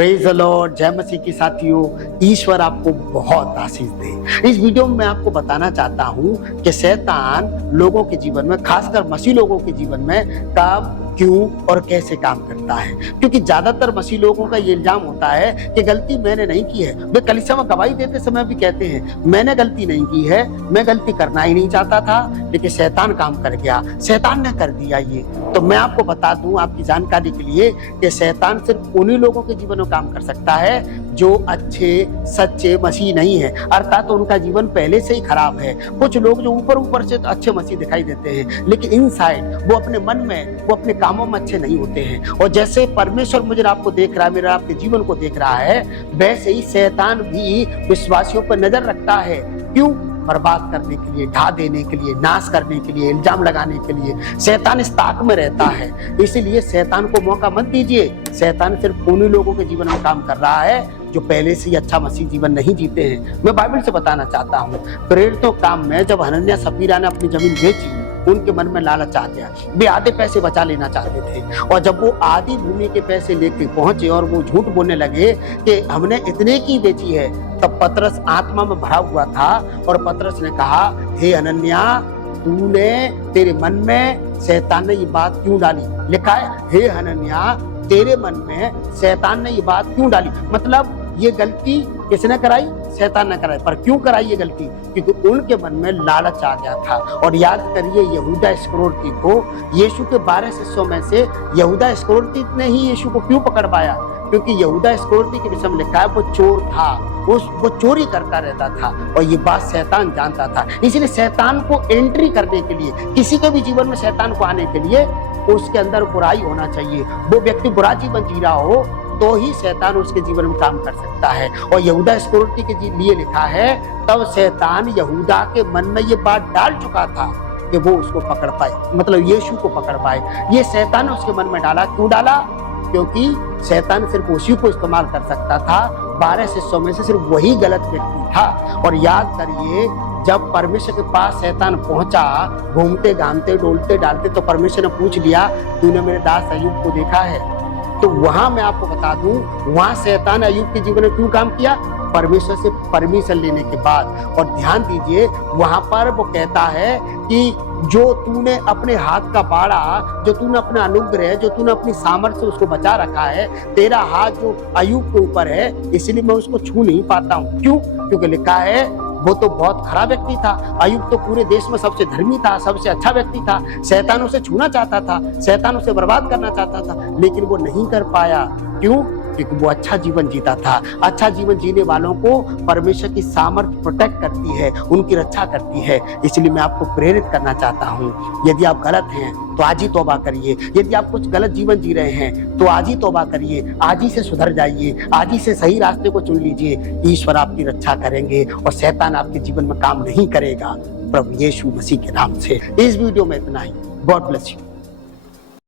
Praise the Lord. जय मसीह की साथियों, ईश्वर आपको बहुत आशीष दे। इस वीडियो में मैं आपको बताना चाहता हूं कि शैतान लोगों के जीवन में, खासकर मसीह लोगों के जीवन में कब, क्यों और कैसे काम करता है। क्योंकि ज्यादातर मसीह लोगों का ये इल्जाम होता है कि गलती मैंने नहीं की है। वे कलीसिया में गवाही देते समय भी कहते हैं मैंने गलती नहीं की है, मैं गलती करना ही नहीं चाहता था, लेकिन शैतान काम कर गया, शैतान ने कर दिया। ये तो मैं आपको बता दूं आपकी जानकारी के लिए कि शैतान सिर्फ उन्हीं लोगों के जीवन में काम कर सकता है जो अच्छे सच्चे मसीह नहीं है, अर्थात तो उनका जीवन पहले से ही खराब है। कुछ लोग जो ऊपर से तो अच्छे मसीह दिखाई देते हैं, लेकिन इनसाइड वो अपने मन में, वो अपने कामों में अच्छे नहीं होते हैं। और जैसे परमेश्वर मुझे आपको देख रहा है, मेरा आपके जीवन को देख रहा है, वैसे ही शैतान भी विश्वासियों पर नजर रखता है। क्यों? बर्बाद करने के लिए, ढा देने के लिए, नाश करने के लिए, इल्जाम लगाने के लिए। शैतान इस ताक में रहता है, इसीलिए शैतान को मौका मत दीजिए। शैतान सिर्फ उन्हीं लोगों के जीवन में काम कर रहा है जो पहले से ही अच्छा मसीह जीवन नहीं जीते हैं। मैं बाइबल से बताना चाहता हूँ, प्रेरितों काम में जब हनन्याह सफीरा ने अपनी जमीन बेची, उनके मन में लालच आ गया। वे आधे पैसे बचा लेना चाहते थे, और जब वो आधी भूमि के पैसे लेके पहुंचे और वो झूठ बोलने लगे कि हमने इतने की बेची है, तब पतरस आत्मा में भरा हुआ था और पतरस ने कहा, हे हनन्याह, तूने, तेरे मन में शैतान ने ये बात क्यों डाली? लिखा है, हे हनन्याह, तेरे मन में शैतान ने ये बात क्यों डाली? मतलब ये गलती किसने कराई? शैतान ने कराई। पर क्यों कराई ये गलती? क्योंकि उनके मन में लालच आ गया था। और याद करिए, यहूदा इस्करियोती को यीशु के 12 शिष्यों में से यहूदा इस्करियोती ने ही यीशु को क्यों पकड़ पाया? क्योंकि यहूदा इस्करियोती के विषय में लिखा है वो चोर था, वो चोरी करता रहता था, और ये बात शैतान जानता था। इसलिए शैतान को एंट्री करने के लिए, किसी के भी जीवन में शैतान को आने के लिए, उसके अंदर बुराई होना चाहिए। वो व्यक्ति बुरा जीवन जी रहा हो तो ही शैतान उसके जीवन में काम कर सकता है। और यहूदा इस्करियोती के लिए लिखा है, तब शैतान यहूदा के मन में ये बात डाल चुका था कि वो उसको पकड़ पाए, मतलब यीशु को पकड़ पाए। ये शैतान ने उसके मन में डाला। क्यों डाला? क्योंकि शैतान सिर्फ उसी को इस्तेमाल कर सकता था। 12 शिष्यों में से सिर्फ वही गलत व्यक्ति था। और याद करिए, जब परमेश्वर के पास शैतान पहुंचा, घूमते घामते डोलते डालते, तो परमेश्वर ने पूछ लिया, तूने मेरे दास अय्यूब को देखा है? तो वहां मैं आपको बता दूं, वहां शैतान अय्यूब के जीवन में क्यों काम किया? परमेश्वर से परमिशन लेने के बाद। और ध्यान दीजिए, वहां पर वो कहता है कि जो तूने अपने हाथ का बाड़ा, जो तूने अपना अनुग्रह, जो तूने अपनी सामर्थ्य से उसको बचा रखा है, तेरा हाथ जो अय्यूब के ऊपर है, इसलिए मैं उसको छू नहीं पाता हूँ। क्यों? क्योंकि लिखा है वो तो बहुत खराब व्यक्ति था। अय्यूब तो पूरे देश में सबसे धर्मी था, सबसे अच्छा व्यक्ति था। शैतान उसे छूना चाहता था, शैतान उसे बर्बाद करना चाहता था, लेकिन वो नहीं कर पाया। क्यों? क्योंकि वो अच्छा जीवन जीता था। अच्छा जीवन जीने वालों को परमेश्वर की सामर्थ्य प्रोटेक्ट करती है, उनकी रक्षा करती है। इसलिए मैं आपको प्रेरित करना चाहता हूँ, यदि आप गलत हैं तो आज ही तौबा करिए। यदि आप कुछ गलत जीवन जी रहे हैं तो आज ही तौबा करिए, आज ही से सुधर जाइए, आज ही से सही रास्ते को चुन लीजिए। ईश्वर आपकी रक्षा करेंगे और शैतान आपके जीवन में काम नहीं करेगा, प्रभु यीशु मसीह के नाम से। इस वीडियो में इतना ही। God bless you.